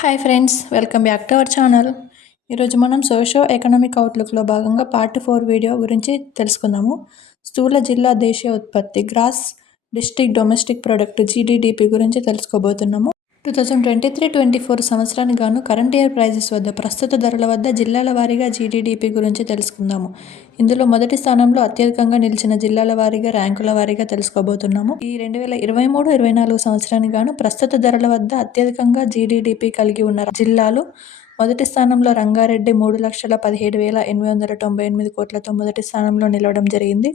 Hi friends welcome back to our channel ఈరోజు మనం socio economic అవుట్లుక్లో భాగంగా పార్ట్ ఫోర్ వీడియో గురించి తెలుసుకుందాము. స్థూల జిల్లా దేశీయ ఉత్పత్తి gross district domestic product GDDP గురించి తెలుసుకోబోతున్నాము. Two thousand twenty three twenty four సంవత్సరానికి గాను కరెంట్ ఇయర్ ప్రైజెస్ వద్ద ప్రస్తుత ధరల వద్ద జిల్లాల వారీగా జీడీడీపీ గురించి తెలుసుకుందాము. ఇందులో మొదటి స్థానంలో అత్యధికంగా నిలిచిన జిల్లాల వారీగా ర్యాంకుల వారీగా తెలుసుకోబోతున్నాము. ఈ రెండు వేల ఇరవై మూడు ఇరవై నాలుగు సంవత్సరానికి గాను ప్రస్తుత ధరల వద్ద అత్యధికంగా జీడీడీపీ కలిగి ఉన్న జిల్లాలు మొదటి స్థానంలో రంగారెడ్డి మూడు లక్షల పదిహేడు వేల ఎనిమిది వందల తొంభై ఎనిమిది కోట్లతో మొదటి స్థానంలో నిలవడం జరిగింది.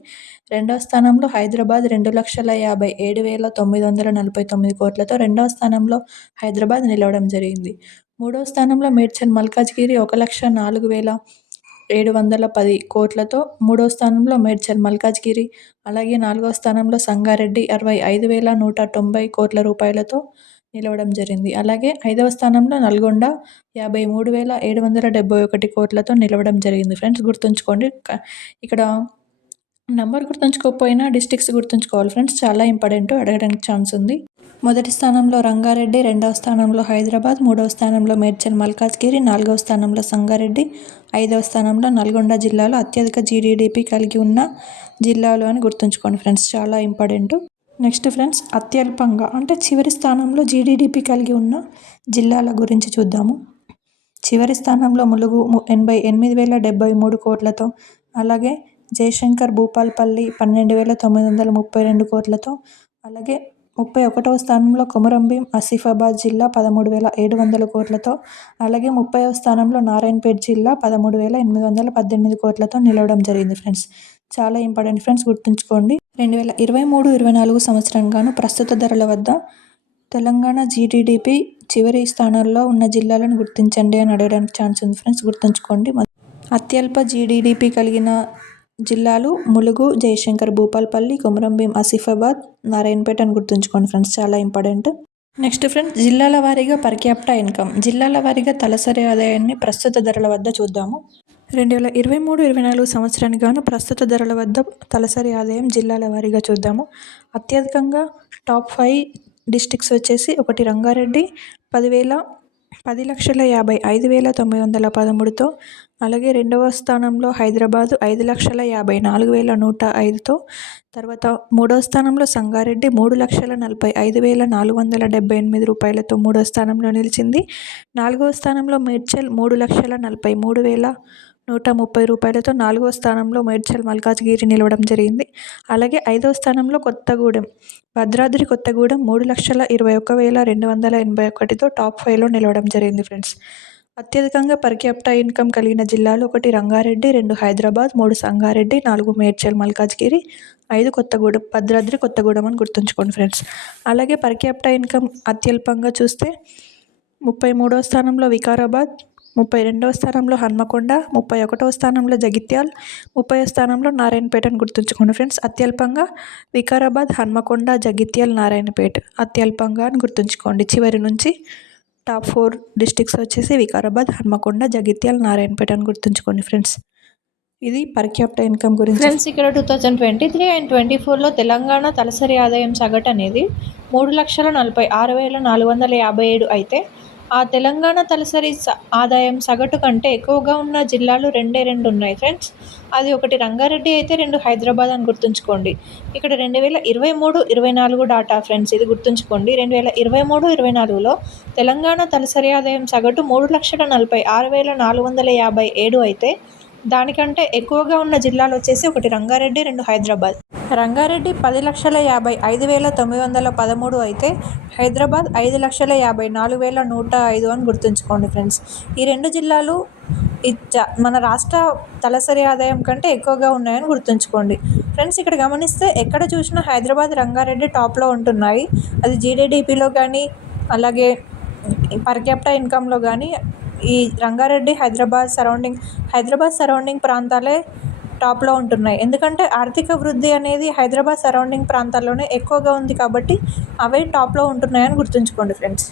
రెండవ స్థానంలో హైదరాబాద్ రెండు లక్షల యాభై ఏడు వేల తొమ్మిది వందల నలభై తొమ్మిది కోట్లతో రెండవ స్థానంలో హైదరాబాద్ నిలవడం జరిగింది. మూడవ స్థానంలో మేడ్చల్ మల్కాజ్గిరి ఒక లక్ష నాలుగు వేల ఏడు వందల పది కోట్లతో మూడో స్థానంలో మేడ్చల్ మల్కాజ్గిరి అలాగే నాలుగో స్థానంలో సంగారెడ్డి అరవై ఐదు వేల నూట తొంభై కోట్ల రూపాయలతో నిలవడం జరిగింది. అలాగే ఐదవ స్థానంలో నల్గొండ యాభై మూడు వేల ఏడు వందల డెబ్బై ఒకటి కోట్లతో నిలవడం జరిగింది. ఫ్రెండ్స్ గుర్తుంచుకోండి ఇక్కడ నెంబర్ గుర్తుంచుకోకపోయినా డిస్టిక్స్ గుర్తుంచుకోవాలి ఫ్రెండ్స్. చాలా ఇంపార్టెంట్ అడగడానికి ఛాన్స్ ఉంది. మొదటి స్థానంలో రంగారెడ్డి రెండవ స్థానంలో హైదరాబాద్ మూడవ స్థానంలో మేడ్చల్ మల్కాజ్గిరి నాలుగవ స్థానంలో సంగారెడ్డి ఐదవ స్థానంలో నల్గొండ జిల్లాలో అత్యధిక జీడీడీపీ కలిగి ఉన్న జిల్లాలు అని గుర్తుంచుకోండి ఫ్రెండ్స్. చాలా ఇంపార్టెంట్. నెక్స్ట్ ఫ్రెండ్స్ అత్యల్పంగా అంటే చివరి స్థానంలో జీడీడీపీ కలిగి ఉన్న జిల్లాల గురించి చూద్దాము. చివరి స్థానంలో ములుగు ఎనభై ఎనిమిది వేల డెబ్బై మూడు కోట్లతో అలాగే జయశంకర్ భూపాల్పల్లి పన్నెండు వేల తొమ్మిది వందల ముప్పై రెండు కోట్లతో అలాగే ముప్పై ఒకటవ స్థానంలో కొమురంభీం ఆసిఫాబాద్ జిల్లా పదమూడు వేల ఏడు వందల కోట్లతో అలాగే ముప్పైవ స్థానంలో నారాయణపేట్ జిల్లా పదమూడు వేల ఎనిమిది వందల పద్దెనిమిది కోట్లతో నిలవడం జరిగింది ఫ్రెండ్స్. చాలా ఇంపార్టెంట్ ఫ్రెండ్స్ గుర్తుంచుకోండి రెండు వేల ఇరవై మూడు ఇరవై నాలుగు సంవత్సరంగాను ప్రస్తుత ధరల వద్ద తెలంగాణ జీడిడిపి చివరి స్థానాల్లో ఉన్న జిల్లాలను గుర్తించండి అని అడగడానికి ఛాన్స్ ఉంది ఫ్రెండ్స్ గుర్తుంచుకోండి. అత్యల్ప జీడిడిపి కలిగిన జిల్లాలు ములుగు జయశంకర్ భూపాల్పల్లి కొమరంభీం ఆసిఫాబాద్ నారాయణపేట అని గుర్తుంచుకోండి ఫ్రెండ్స్ చాలా ఇంపార్టెంట్. నెక్స్ట్ ఫ్రెండ్స్ జిల్లాల వారీగా పర్ క్యాపిటా ఇన్కమ్. జిల్లాల వారీగా తలసరి ఆదాయాన్ని ప్రస్తుత ధరల వద్ద చూద్దాము. రెండు వేల ఇరవై మూడు ఇరవై నాలుగు సంవత్సరానికి గాను ప్రస్తుత ధరల వద్ద తలసరి ఆదాయం జిల్లాల వారీగా చూద్దాము. అత్యధికంగా టాప్ ఫైవ్ డిస్టిక్స్ వచ్చేసి ఒకటి రంగారెడ్డి పదివేల పది లక్షల యాభై ఐదు వేల తొమ్మిది వందల పదమూడుతో అలాగే రెండవ స్థానంలో హైదరాబాదు ఐదు లక్షల యాభై నాలుగు వేల నూట ఐదుతో తర్వాత మూడవ స్థానంలో సంగారెడ్డి మూడు లక్షల నలభై ఐదు వేల నాలుగు వందల డెబ్బై ఎనిమిది రూపాయలతో మూడో స్థానంలో నిలిచింది. నాలుగో స్థానంలో మేడ్చల్ మూడు లక్షల నలభై మూడు వేల నూట ముప్పై రూపాయలతో నాలుగో స్థానంలో మేడ్చల్ మల్కాజ్గిరి నిలవడం జరిగింది. అలాగే ఐదవ స్థానంలో కొత్తగూడెం భద్రాద్రి కొత్తగూడెం మూడు లక్షల ఇరవై ఒక్క వేల రెండు వందల ఎనభై ఒకటితో టాప్ ఫైవ్లో నిలవడం జరిగింది ఫ్రెండ్స్. అత్యధికంగా పర్ క్యాపిటా ఇన్కమ్ కలిగిన జిల్లాలు ఒకటి రంగారెడ్డి రెండు హైదరాబాద్ మూడు సంగారెడ్డి నాలుగు మేడ్చల్ మల్కాజ్గిరి ఐదు కొత్తగూడెం భద్రాద్రి కొత్తగూడెం అని గుర్తుంచుకోండి ఫ్రెండ్స్. అలాగే పర్ క్యాపిటా ఇన్కమ్ అత్యల్పంగా చూస్తే ముప్పై మూడవ స్థానంలో వికారాబాద్ ముప్పై రెండవ స్థానంలో హన్మకొండ ముప్పై ఒకటవ స్థానంలో జగిత్యాల్ ముప్పై స్థానంలో నారాయణపేటను గుర్తుంచుకోండి ఫ్రెండ్స్. అత్యల్పంగా వికారాబాద్ హన్మకొండ జగిత్యాల్ నారాయణపేట అత్యల్పంగా అని గుర్తుంచుకోండి. చివరి నుంచి టాప్ ఫోర్ డిస్టిక్స్ వచ్చేసి వికారాబాద్ హన్మకొండ జగిత్యాల్ నారాయణపేట అని గుర్తుంచుకోండి ఫ్రెండ్స్. ఇది పర్ క్యాపిటల్ ఇన్కమ్ గురించి. ఫ్రెండ్స్ ఇక్కడ two thousand twenty three and twenty ఫోర్లో తెలంగాణ తలసరి ఆదాయం సగటు అనేది మూడు లక్షల నలభై ఆరు వేల నాలుగు వందల యాభై ఏడు అయితే ఆ తెలంగాణ తలసరి ఆదాయం సగటు కంటే ఎక్కువగా ఉన్న జిల్లాలు రెండే రెండు ఉన్నాయి ఫ్రెండ్స్. అది ఒకటి రంగారెడ్డి అయితే రెండు హైదరాబాద్ అని గుర్తుంచుకోండి. ఇక్కడ రెండు వేల ఇరవై మూడు ఇరవై నాలుగు డాటా ఫ్రెండ్స్ ఇది గుర్తుంచుకోండి. రెండు వేల ఇరవై మూడు ఇరవై నాలుగులో తెలంగాణ తలసరి ఆదాయం సగటు మూడు లక్షల నలభై ఆరు వేల నాలుగు వందల యాభై ఏడు అయితే దానికంటే ఎక్కువగా ఉన్న జిల్లాలు వచ్చేసి ఒకటి రంగారెడ్డి రెండు హైదరాబాద్. రంగారెడ్డి పది లక్షల యాభై ఐదు వేల తొమ్మిది వందల పదమూడు అయితే హైదరాబాద్ ఐదు లక్షల యాభై నాలుగు వేల నూట ఐదు అని గుర్తుంచుకోండి ఫ్రెండ్స్. ఈ రెండు జిల్లాలు మన రాష్ట్ర తలసరి ఆదాయం కంటే ఎక్కువగా ఉన్నాయని గుర్తుంచుకోండి. ఫ్రెండ్స్ ఇక్కడ గమనిస్తే ఎక్కడ చూసినా హైదరాబాద్ రంగారెడ్డి టాప్లో ఉంటున్నాయి. అది జీడీడీపీలో కానీ అలాగే పర్ క్యాపిటల్ ఇన్కంలో కానీ ఈ రంగారెడ్డి హైదరాబాద్ సరౌండింగ్ హైదరాబాద్ సరౌండింగ్ ప్రాంతాలే టాప్లో ఉంటున్నాయి. ఎందుకంటే ఆర్థిక వృద్ధి అనేది హైదరాబాద్ సరౌండింగ్ ప్రాంతాల్లోనే ఎక్కువగా ఉంది కాబట్టి అవే టాప్లో ఉంటున్నాయని గుర్తుంచుకోండి ఫ్రెండ్స్.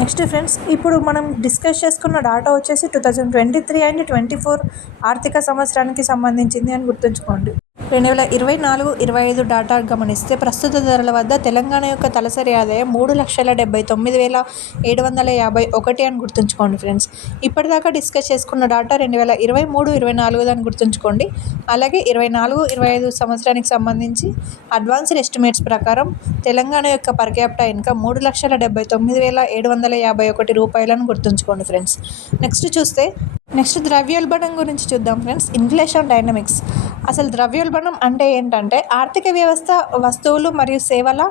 నెక్స్ట్ ఫ్రెండ్స్ ఇప్పుడు మనం డిస్కస్ చేసుకున్న డాటా వచ్చేసి two thousand twenty three and twenty four ఆర్థిక సంవత్సరానికి సంబంధించింది అని గుర్తుంచుకోండి. రెండు వేల ఇరవై నాలుగు ఇరవై ఐదు డాటా గమనిస్తే ప్రస్తుత ధరల వద్ద తెలంగాణ యొక్క తలసరి ఆదాయం మూడు లక్షల డెబ్బై తొమ్మిది వేల ఏడు వందల యాభై ఒకటి అని గుర్తుంచుకోండి ఫ్రెండ్స్ ఇప్పటిదాకా డిస్కస్ చేసుకున్న డాటా రెండు వేల ఇరవై మూడు ఇరవై నాలుగు అని గుర్తుంచుకోండి. అలాగే ఇరవై నాలుగు ఇరవై ఐదు సంవత్సరానికి సంబంధించి అడ్వాన్స్డ్ ఎస్టిమేట్స్ ప్రకారం తెలంగాణ యొక్క పర్ క్యాపిటల్ ఇన్కమ్ మూడు లక్షల డెబ్బై తొమ్మిది వేల ఏడు వందల యాభై ఒకటి రూపాయలను గుర్తుంచుకోండి ఫ్రెండ్స్ నెక్స్ట్ చూస్తే నెక్స్ట్ ద్రవ్యోల్బణం గురించి చూద్దాం ఫ్రెండ్స్. ఇన్ఫ్లేషన్ డైనమిక్స్ అసలు ద్రవ్యోల్బణం అంటే ఏంటంటే ఆర్థిక వ్యవస్థ వస్తువులు మరియు సేవల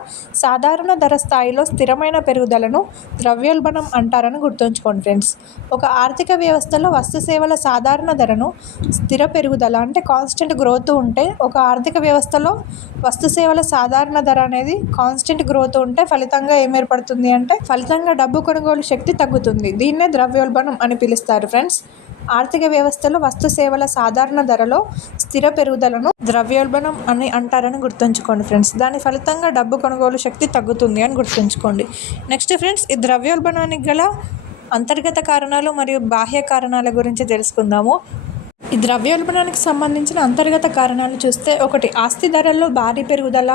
సాధారణ ధర స్థాయిలో స్థిరమైన పెరుగుదలను ద్రవ్యోల్బణం అంటారని గుర్తుంచుకోండి ఫ్రెండ్స్. ఒక ఆర్థిక వ్యవస్థలో వస్తు సేవల సాధారణ ధరను స్థిర పెరుగుదల అంటే కాన్స్టెంట్ గ్రోత్ ఉంటే ఒక ఆర్థిక వ్యవస్థలో వస్తు సేవల సాధారణ ధర అనేది కాన్స్టెంట్ గ్రోత్ ఉంటే ఫలితంగా ఏం ఏర్పడుతుంది అంటే ఫలితంగా డబ్బు కొనుగోలు శక్తి తగ్గుతుంది. దీన్నే ద్రవ్యోల్బణం అని పిలుస్తారు ఫ్రెండ్స్. ఆర్థిక వ్యవస్థలో వస్తు సేవల సాధారణ ధరలో స్థిర పెరుగుదలను ద్రవ్యోల్బణం అని అంటారని గుర్తుంచుకోండి ఫ్రెండ్స్. దాని ఫలితంగా డబ్బు కొనుగోలు శక్తి తగ్గుతుంది అని గుర్తుంచుకోండి. నెక్స్ట్ ఫ్రెండ్స్ ఈ ద్రవ్యోల్బణానికి గల అంతర్గత కారణాలు మరియు బాహ్య కారణాల గురించి తెలుసుకుందాము. ఈ ద్రవ్యోల్బణానికి సంబంధించిన అంతర్గత కారణాలు చూస్తే ఒకటి ఆస్తి ధరల్లో భారీ పెరుగుదల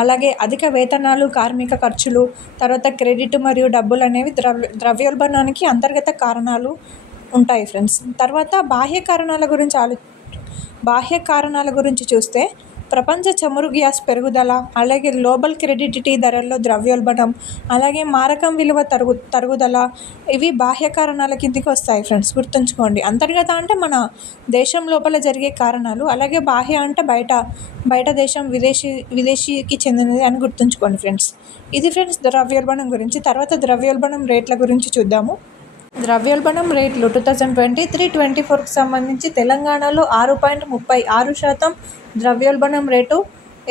అలాగే అధిక వేతనాలు కార్మిక ఖర్చులు తర్వాత క్రెడిట్ మరియు డబ్బులు అనేవి ద్రవ్య ద్రవ్యోల్బణానికి అంతర్గత కారణాలు ఉంటాయి ఫ్రెండ్స్ తర్వాత బాహ్య కారణాల గురించి ఆలో బాహ్య కారణాల గురించి చూస్తే ప్రపంచ చమురు గ్యాస్ పెరుగుదల అలాగే గ్లోబల్ క్రెడిటిటీ ధరల్లో ద్రవ్యోల్బణం అలాగే మారకం విలువ తరుగు తరుగుదల ఇవి బాహ్య కారణాల కిందికి వస్తాయి ఫ్రెండ్స్ గుర్తుంచుకోండి. అంతర్గత అంటే మన దేశం లోపల జరిగే కారణాలు అలాగే బాహ్య అంటే బయట బయట దేశం విదేశీ విదేశీకి చెందినది అని గుర్తుంచుకోండి ఫ్రెండ్స్ ఇది ఫ్రెండ్స్ ద్రవ్యోల్బణం గురించి. తర్వాత ద్రవ్యోల్బణం రేట్ల గురించి చూద్దాము. ద్రవ్యోల్బణం రేట్లు two thousand twenty three twenty ఫోర్కి సంబంధించి తెలంగాణలో ఆరు పాయింట్ ముప్పై ఆరు శాతం ద్రవ్యోల్బణం రేటు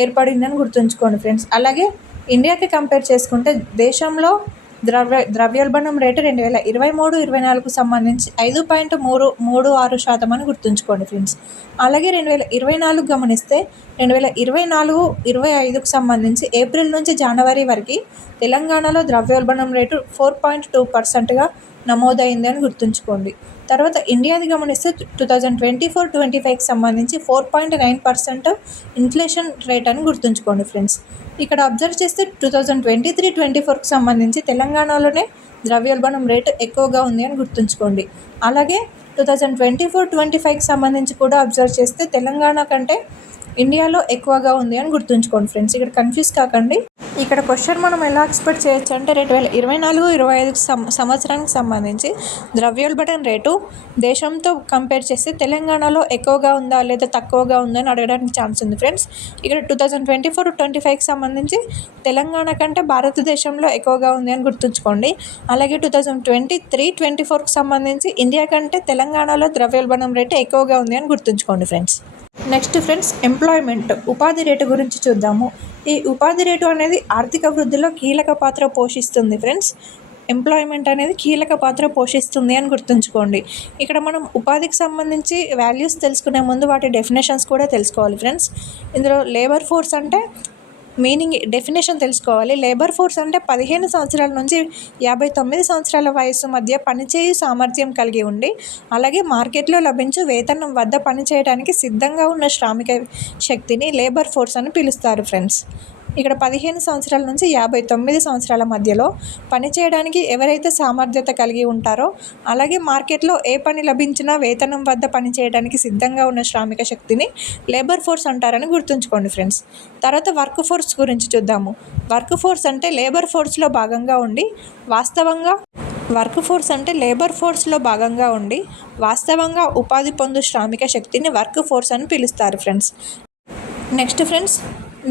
ఏర్పడిందని గుర్తుంచుకోండి ఫ్రెండ్స్. అలాగే ఇండియాకి కంపేర్ చేసుకుంటే దేశంలో ద్రవ్య ద్రవ్యోల్బణం రేటు రెండు వేల ఇరవై మూడు ఇరవై నాలుగు సంబంధించి ఐదు పాయింట్ మూడు మూడు ఆరు శాతం అని గుర్తుంచుకోండి ఫ్రెండ్స్. అలాగే రెండు వేల ఇరవై నాలుగు గమనిస్తే రెండు వేల ఇరవై నాలుగు ఇరవై ఐదుకు సంబంధించి ఏప్రిల్ నుంచి జనవరి వరకు తెలంగాణలో ద్రవ్యోల్బణం రేటు ఫోర్ పాయింట్ టూ పర్సెంట్గా నమోదైంది అని గుర్తుంచుకోండి. తర్వాత ఇండియాది గమనిస్తే two thousand twenty four twenty ఫైవ్కి సంబంధించి four point nine percent inflation rate అని గుర్తుంచుకోండి ఫ్రెండ్స్. ఇక్కడ అబ్జర్వ్ చేస్తే two thousand twenty three twenty ఫోర్కి సంబంధించి తెలంగాణలోనే ద్రవ్యోల్బణం రేటు ఎక్కువగా ఉంది అని గుర్తుంచుకోండి. అలాగే two thousand twenty four twenty ఫైవ్కి సంబంధించి కూడా అబ్జర్వ్ చేస్తే తెలంగాణ కంటే ఇండియాలో ఎక్కువగా ఉంది అని గుర్తుంచుకోండి ఫ్రెండ్స్. ఇక్కడ కన్ఫ్యూజ్ కాకండి. ఇక్కడ క్వశ్చన్ మనం ఎలా ఎక్స్పెక్ట్ చేయొచ్చు అంటే రెండు వేల ఇరవై నాలుగు ఇరవై ఐదు సంవత్సరానికి సంబంధించి ద్రవ్యోల్బణం రేటు దేశంతో కంపేర్ చేస్తే తెలంగాణలో ఎక్కువగా ఉందా లేదా తక్కువగా ఉందా అని అడగడానికి ఛాన్స్ ఉంది ఫ్రెండ్స్. ఇక్కడ two thousand twenty four twenty ఫైవ్కి సంబంధించి తెలంగాణ కంటే భారతదేశంలో ఎక్కువగా ఉంది అని గుర్తుంచుకోండి. అలాగే two thousand twenty three twenty ఫోర్కి సంబంధించి ఇండియా కంటే తెలంగాణలో ద్రవ్యోల్బణం రేటు ఎక్కువగా ఉంది అని గుర్తుంచుకోండి ఫ్రెండ్స్. నెక్స్ట్ ఫ్రెండ్స్ ఎంప్లాయ్మెంట్ ఉపాధి రేటు గురించి చూద్దాము. ఈ ఉపాధి రేటు అనేది ఆర్థిక వృద్ధిలో కీలక పాత్ర పోషిస్తుంది ఫ్రెండ్స్. ఎంప్లాయ్మెంట్ అనేది కీలక పాత్ర పోషిస్తుంది అని గుర్తుంచుకోండి. ఇక్కడ మనం ఉపాధికి సంబంధించి వాల్యూస్ తెలుసుకునే ముందు వాటి డెఫినేషన్స్ కూడా తెలుసుకోవాలి ఫ్రెండ్స్. ఇందులో లేబర్ ఫోర్స్ అంటే మీనింగ్ డెఫినేషన్ తెలుసుకోవాలి. లేబర్ ఫోర్స్ అంటే పదిహేను సంవత్సరాల నుంచి యాభై తొమ్మిది సంవత్సరాల వయసు మధ్య పనిచేయు సామర్థ్యం కలిగి ఉండి అలాగే మార్కెట్లో లభించు వేతనం వద్ద పనిచేయడానికి సిద్ధంగా ఉన్న శ్రామిక శక్తిని లేబర్ ఫోర్స్ అని పిలుస్తారు ఫ్రెండ్స్. ఇక్కడ పదిహేను సంవత్సరాల నుంచి యాభై తొమ్మిది సంవత్సరాల మధ్యలో పనిచేయడానికి ఎవరైతే సామర్థ్యత కలిగి ఉంటారో అలాగే మార్కెట్లో ఏ పని లభించినా వేతనం వద్ద పనిచేయడానికి సిద్ధంగా ఉన్న శ్రామిక శక్తిని లేబర్ ఫోర్స్ అంటారని గుర్తుంచుకోండి ఫ్రెండ్స్. తర్వాత వర్క్ ఫోర్స్ గురించి చూద్దాము. వర్క్ ఫోర్స్ అంటే లేబర్ ఫోర్స్లో భాగంగా ఉండి వాస్తవంగా వర్క్ ఫోర్స్ అంటే లేబర్ ఫోర్స్లో భాగంగా ఉండి వాస్తవంగా ఉపాధి పొందు శ్రామిక శక్తిని వర్క్ ఫోర్స్ అని పిలుస్తారు ఫ్రెండ్స్. నెక్స్ట్ ఫ్రెండ్స్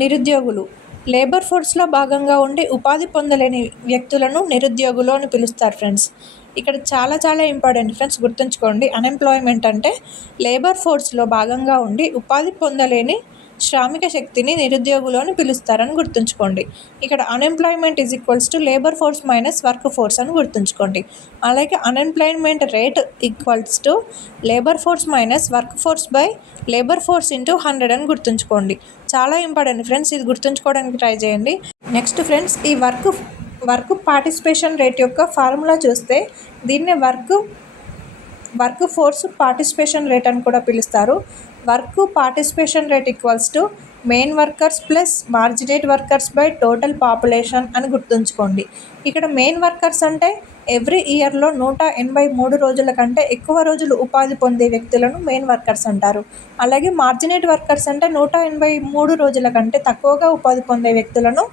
నిరుద్యోగులు. లేబర్ ఫోర్స్లో భాగంగా ఉండి ఉపాధి పొందలేని వ్యక్తులను నిరుద్యోగులు అని పిలుస్తారు ఫ్రెండ్స్. ఇక్కడ చాలా చాలా ఇంపార్టెంట్ ఫ్రెండ్స్ గుర్తుంచుకోండి. అన్ఎంప్లాయ్మెంట్ అంటే లేబర్ ఫోర్స్లో భాగంగా ఉండి ఉపాధి పొందలేని శ్రామిక శక్తిని నిరుద్యోగులు అని పిలుస్తారని గుర్తుంచుకోండి. ఇక్కడ unemployment is equals to labour force minus work force అని గుర్తుంచుకోండి. అలాగే unemployment rate equals to labour force minus work force by labour force into hundred అని గుర్తుంచుకోండి. చాలా ఇంపార్టెంట్ ఫ్రెండ్స్ ఇది గుర్తుంచుకోవడానికి ట్రై చేయండి. నెక్స్ట్ ఫ్రెండ్స్ ఈ వర్క్ వర్క్ పార్టిసిపేషన్ రేట్ యొక్క ఫార్ములా చూస్తే దీన్నే work work force participation rate అని కూడా పిలుస్తారు. Work participation rate equals to main workers plus marginal workers by total population అని గుర్తుంచుకోండి. ఇక్కడ మెయిన్ వర్కర్స్ అంటే ఎవ్రీ ఇయర్లో నూట ఎనభై మూడు రోజుల కంటే ఎక్కువ రోజులు ఉపాధి పొందే వ్యక్తులను మెయిన్ వర్కర్స్ అంటారు. అలాగే మార్జినేట్ వర్కర్స్ అంటే నూట ఎనభై మూడు రోజుల కంటే తక్కువగా ఉపాధి పొందే వ్యక్తులను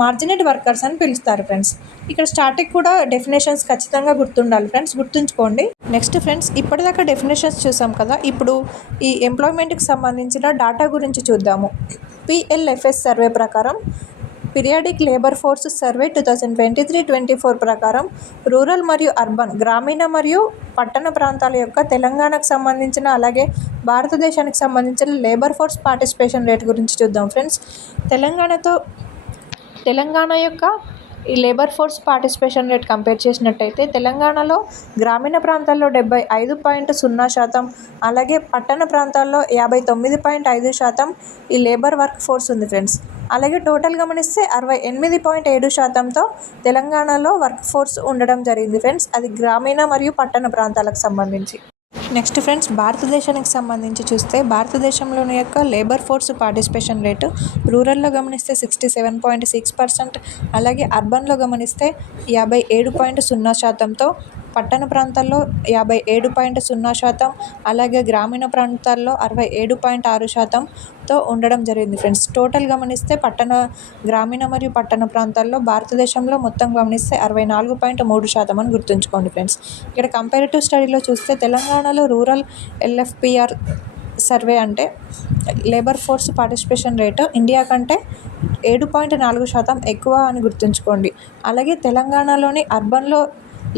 మార్జినేట్ వర్కర్స్ అని పిలుస్తారు ఫ్రెండ్స్ ఇక్కడ స్టాటిక్ కూడా డెఫినేషన్స్ ఖచ్చితంగా గుర్తుండాలి ఫ్రెండ్స్ గుర్తుంచుకోండి. నెక్స్ట్ ఫ్రెండ్స్ ఇప్పటిదాకా డెఫినేషన్స్ చూసాం కదా. ఇప్పుడు ఈ ఎంప్లాయ్మెంట్కి సంబంధించిన డాటా గురించి చూద్దాము. పిఎల్ఎఫ్ఎస్ సర్వే ప్రకారం periodic labour force survey two thousand twenty three twenty four ప్రకారం రూరల్ మరియు అర్బన్ గ్రామీణ మరియు పట్టణ ప్రాంతాల యొక్క తెలంగాణకు సంబంధించిన అలాగే భారతదేశానికి సంబంధించిన లేబర్ ఫోర్స్ పార్టిసిపేషన్ రేట్ గురించి చూద్దాం ఫ్రెండ్స్ తెలంగాణతో తెలంగాణ యొక్క ఈ labour force participation rate compare చేసినట్టయితే తెలంగాణలో గ్రామీణ ప్రాంతాల్లో డెబ్బై ఐదు పాయింట్ సున్నా శాతం అలాగే పట్టణ ప్రాంతాల్లో యాభై తొమ్మిది పాయింట్ ఐదు శాతం ఈ లేబర్ వర్క్ ఫోర్స్ ఉంది ఫ్రెండ్స్. అలాగే టోటల్ గమనిస్తే అరవై ఎనిమిది పాయింట్ ఏడు శాతంతో తెలంగాణలో వర్క్ ఫోర్స్ ఉండడం జరిగింది ఫ్రెండ్స్. అది గ్రామీణ మరియు పట్టణ ప్రాంతాలకు సంబంధించి. నెక్స్ట్ ఫ్రెండ్స్ భారతదేశానికి సంబంధించి చూస్తే భారతదేశంలోని యొక్క లేబర్ ఫోర్స్ పార్టిసిపేషన్ రేటు రూరల్లో గమనిస్తే sixty seven point six percent అలాగే అర్బన్లో గమనిస్తే యాభై ఏడు పాయింట్ సున్నా శాతంతో పట్టణ ప్రాంతాల్లో యాభై ఏడు పాయింట్ సున్నా శాతం అలాగే గ్రామీణ ప్రాంతాల్లో అరవై ఏడు పాయింట్ ఆరు శాతంతో ఉండడం జరిగింది. ఫ్రెండ్స్ టోటల్ గమనిస్తే పట్టణ గ్రామీణ మరియు పట్టణ ప్రాంతాల్లో భారతదేశంలో మొత్తం గమనిస్తే అరవై నాలుగు పాయింట్ మూడు శాతం అని గుర్తుంచుకోండి ఫ్రెండ్స్. ఇక్కడ కంపారిటివ్ స్టడీలో చూస్తే తెలంగాణలో రూరల్ ఎల్ఎఫ్పిఆర్ సర్వే అంటే labour force participation rate India కంటే ఏడు పాయింట్ నాలుగు శాతం ఎక్కువ అని గుర్తుంచుకోండి. అలాగే తెలంగాణలోని అర్బన్లో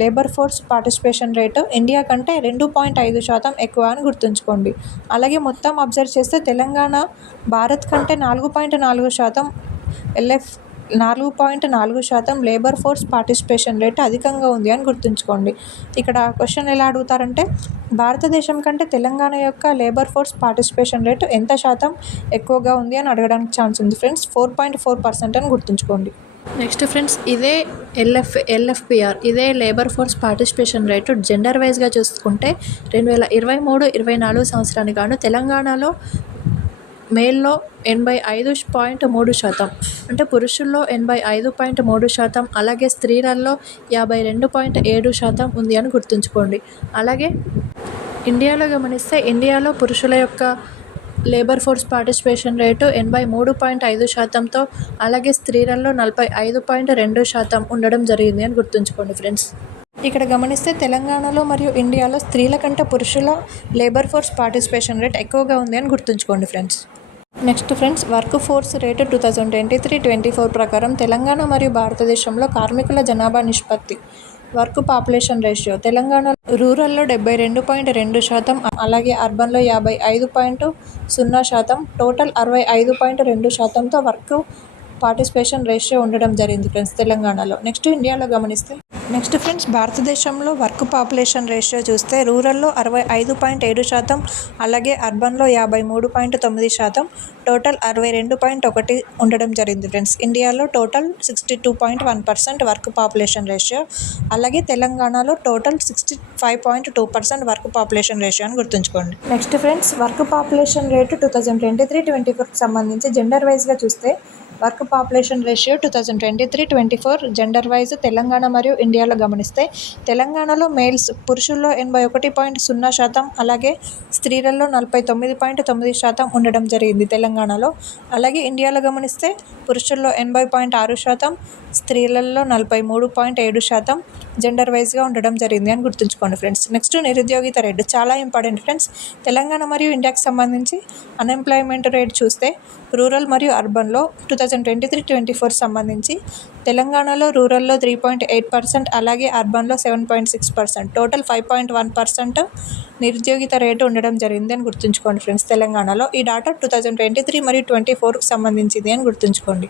labour force participation rate India కంటే రెండు పాయింట్ ఐదు శాతం ఎక్కువ అని గుర్తుంచుకోండి. అలాగే మొత్తం అబ్జర్వ్ చేస్తే తెలంగాణ భారత్ కంటే నాలుగు పాయింట్ నాలుగు శాతం ఎల్ఎఫ్ నాలుగు పాయింట్ నాలుగు శాతం లేబర్ ఫోర్స్ పార్టిసిపేషన్ రేట్ అధికంగా ఉంది అని గుర్తుంచుకోండి. ఇక్కడ క్వశ్చన్ ఎలా అడుగుతారంటే భారతదేశం కంటే తెలంగాణ యొక్క లేబర్ ఫోర్స్ పార్టిసిపేషన్ రేటు ఎంత శాతం ఎక్కువగా ఉంది అని అడగడానికి ఛాన్స్ ఉంది. Friends four point four percent అని గుర్తుంచుకోండి. నెక్స్ట్ ఫ్రెండ్స్ ఇదే ఎల్ఎఫ్ ఎల్ఎఫ్పిఆర్ ఇదే labour force participation rate gender వైజ్గా చూసుకుంటే రెండు వేల ఇరవై మూడు ఇరవై నాలుగు సంవత్సరానికి గాను తెలంగాణలో మేల్లో ఎనభై ఐదు పాయింట్ మూడు శాతం అంటే పురుషుల్లో ఎనభై ఐదు పాయింట్ మూడు శాతం అలాగే స్త్రీలలో యాభై రెండు పాయింట్ ఏడు శాతం ఉంది అని గుర్తుంచుకోండి. అలాగే ఇండియాలో గమనిస్తే ఇండియాలో పురుషుల యొక్క లేబర్ ఫోర్స్ పార్టిసిపేషన్ రేటు ఎనభై మూడు పాయింట్ ఐదు శాతంతో అలాగే స్త్రీలలో నలభై ఐదు పాయింట్ రెండు శాతం ఉండడం జరిగింది అని గుర్తుంచుకోండి ఫ్రెండ్స్. ఇక్కడ గమనిస్తే తెలంగాణలో మరియు ఇండియాలో స్త్రీల కంటే పురుషుల లేబర్ ఫోర్స్ పార్టిసిపేషన్ రేట్ ఎక్కువగా ఉంది అని గుర్తుంచుకోండి friends. Next friends work force rate two thousand twenty three twenty four ప్రకారం తెలంగాణ మరియు భారతదేశంలో కార్మికుల జనాభా నిష్పత్తి వర్క్ పాపులేషన్ రేషియో తెలంగాణ రూరల్లో డెబ్బై రెండు పాయింట్ రెండు శాతం అలాగే అర్బన్లో యాభై ఐదు పాయింట్ సున్నా శాతం టోటల్ అరవై ఐదు పాయింట్ రెండు శాతంతో వర్క్ పార్టిసిపేషన్ రేషియో ఉండడం జరిగింది ఫ్రెండ్స్ తెలంగాణలో. నెక్స్ట్ ఇండియాలో గమనిస్తే నెక్స్ట్ ఫ్రెండ్స్ భారతదేశంలో వర్క్ పాపులేషన్ రేషియో చూస్తే రూరల్లో అరవై ఐదు పాయింట్ ఏడు శాతం అలాగే అర్బన్లో యాభై మూడు పాయింట్ తొమ్మిది శాతం టోటల్ అరవై రెండు పాయింట్ ఒకటి ఉండడం జరిగింది ఫ్రెండ్స్. ఇండియాలో total sixty two point one percent work population ratio అలాగే తెలంగాణలో total sixty five point two percent work population ratio అని గుర్తుంచుకోండి. Next friends work population rate two thousand twenty three twenty ఫోర్కి సంబంధించి జెండర్ వైజ్గా చూస్తే work population ratio two thousand twenty three twenty four gender wise Telangana మరియు ఇండియాలో గమనిస్తే తెలంగాణలో మేల్స్ పురుషుల్లో ఎనభై ఒకటి పాయింట్ సున్నా శాతం అలాగే స్త్రీలలో నలభై తొమ్మిది పాయింట్ తొమ్మిది శాతం ఉండడం జరిగింది తెలంగాణలో. అలాగే ఇండియాలో గమనిస్తే పురుషుల్లో ఎనభై పాయింట్ ఆరు శాతం స్త్రీలలో నలభై మూడు పాయింట్ ఏడు శాతం జెండర్ వైజ్గా ఉండడం జరిగింది అని గుర్తుంచుకోండి ఫ్రెండ్స్. నెక్స్ట్ నిరుద్యోగిత రేటు చాలా ఇంపార్టెంట్ ఫ్రెండ్స్. తెలంగాణ మరియు ఇండియాకి సంబంధించి అన్ఎంప్లాయ్మెంట్ రేట్ చూస్తే రూరల్ మరియు అర్బన్లో two thousand twenty three twenty four సంబంధించి తెలంగాణలో రూరల్లో త్రీ పాయింట్ ఎయిట్ పర్సెంట్ అలాగే అర్బన్లో seven point six percent. Total five point one percent నిరుద్యోగిత rate ఉండడం జరిగింది అని గుర్తుంచుకోండి ఫ్రెండ్స్ తెలంగాణలో. ఈ data two thousand twenty three మరియు ట్వంటీ ఫోర్కి సంబంధించింది అని గుర్తుంచుకోండి.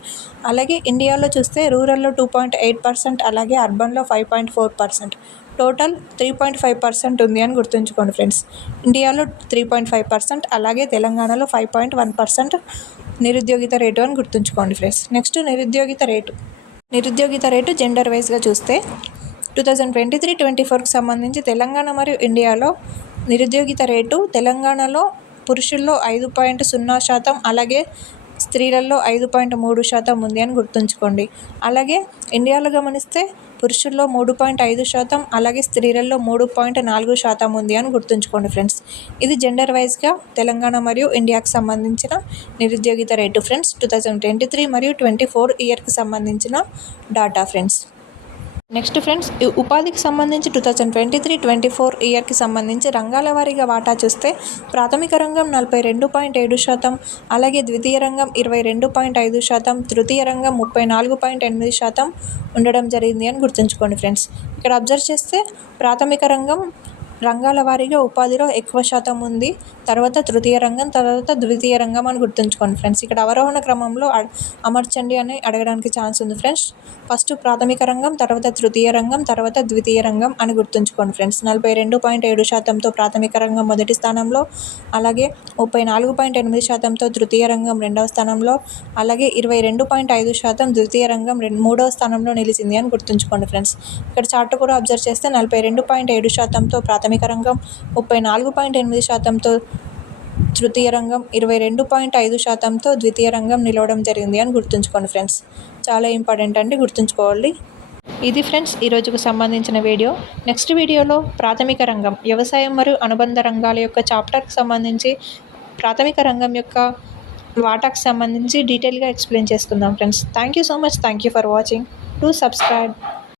అలాగే ఇండియాలో చూస్తే రూరల్లో టూ పాయింట్ ఎయిట్ పర్సెంట్ అలాగే అర్బన్లో five point four percent. Total three point five percent ఉంది అని గుర్తుంచుకోండి ఫ్రెండ్స్. ఇండియాలో త్రీ పాయింట్ ఫైవ్ పర్సెంట్ అలాగే తెలంగాణలో ఫైవ్ పాయింట్ వన్ పర్సెంట్ నిరుద్యోగిత రేటు అని గుర్తుంచుకోండి ఫ్రెండ్స్. నెక్స్ట్ నిరుద్యోగిత రేటు. నిరుద్యోగిత రేటు జెండర్ వైజ్గా చూస్తే two thousand twenty three twenty ఫోర్కి సంబంధించి తెలంగాణ మరియు ఇండియాలో నిరుద్యోగిత రేటు తెలంగాణలో పురుషుల్లో ఐదు పాయింట్ సున్నా శాతం అలాగే స్త్రీలలో ఐదు పాయింట్ మూడు శాతం ఉంది అని గుర్తుంచుకోండి. అలాగే ఇండియాలో గమనిస్తే పురుషుల్లో మూడు పాయింట్ ఐదు శాతం అలాగే స్త్రీలలో మూడు పాయింట్ నాలుగు శాతం ఉంది అని గుర్తుంచుకోండి ఫ్రెండ్స్. ఇది జెండర్ వైజ్గా తెలంగాణ మరియు ఇండియాకు సంబంధించిన నిరుద్యోగిత rate friends. Two thousand twenty three మరియు ట్వంటీ ఫోర్ ఇయర్కి సంబంధించిన డాటా ఫ్రెండ్స్. నెక్స్ట్ ఫ్రెండ్స్ ఈ ఉపాధికి సంబంధించి two thousand twenty three twenty four ఇయర్కి సంబంధించి రంగాల వారీగా వాటా చూస్తే ప్రాథమిక రంగం నలభై రెండు పాయింట్ ఏడు శాతం అలాగే ద్వితీయ రంగం ఇరవై రెండు పాయింట్ ఐదు శాతం తృతీయ రంగం ముప్పై నాలుగు పాయింట్ ఎనిమిది శాతం ఉండడం జరిగింది అని గుర్తుంచుకోండి ఫ్రెండ్స్ ఇక్కడ అబ్జర్వ్ చేస్తే ప్రాథమిక రంగం రంగాల వారీగా ఉపాధిలో ఎక్కువ శాతం ఉంది. తర్వాత తృతీయ రంగం తర్వాత ద్వితీయ రంగం అని గుర్తుంచుకోండి ఫ్రెండ్స్. ఇక్కడ అవరోహణ క్రమంలో అమర్చండి అని అడగడానికి ఛాన్స్ ఉంది ఫ్రెండ్స్. ఫస్ట్ ప్రాథమిక రంగం తర్వాత తృతీయ రంగం తర్వాత ద్వితీయ రంగం అని గుర్తుంచుకోండి ఫ్రెండ్స్. నలభై రెండు పాయింట్ ఏడు శాతంతో ప్రాథమిక రంగం మొదటి స్థానంలో అలాగే ముప్పై నాలుగు పాయింట్ ఎనిమిది శాతంతో తృతీయ రంగం రెండవ స్థానంలో అలాగే ఇరవై రెండు పాయింట్ ఐదు శాతం ద్వితీయ రంగం రెండు మూడవ స్థానంలో నిలిచింది అని గుర్తుంచుకోండి ఫ్రెండ్స్. ఇక్కడ చార్ట్ కూడా అబ్జర్వ్ చేస్తే నలభై రెండు పాయింట్ ఏడు శాతంతో ప్రాథమిక రంగం ముప్పై నాలుగు పాయింట్ ఎనిమిది శాతంతో తృతీయ రంగం ఇరవై రెండు పాయింట్ ఐదు శాతంతో ద్వితీయ రంగం నిలవడం జరిగింది అని గుర్తుంచుకోండి ఫ్రెండ్స్. చాలా ఇంపార్టెంట్ అండి గుర్తుంచుకోవాలి. ఇది ఫ్రెండ్స్ ఈరోజుకు సంబంధించిన వీడియో. నెక్స్ట్ వీడియోలో ప్రాథమిక రంగం వ్యవసాయం మరియు అనుబంధ రంగాల యొక్క చాప్టర్కి సంబంధించి ప్రాథమిక రంగం యొక్క వాటాకు సంబంధించి డీటెయిల్గా ఎక్స్ప్లెయిన్ చేసుకుందాం friends. Thank you so much. Thank you for watching. To subscribe.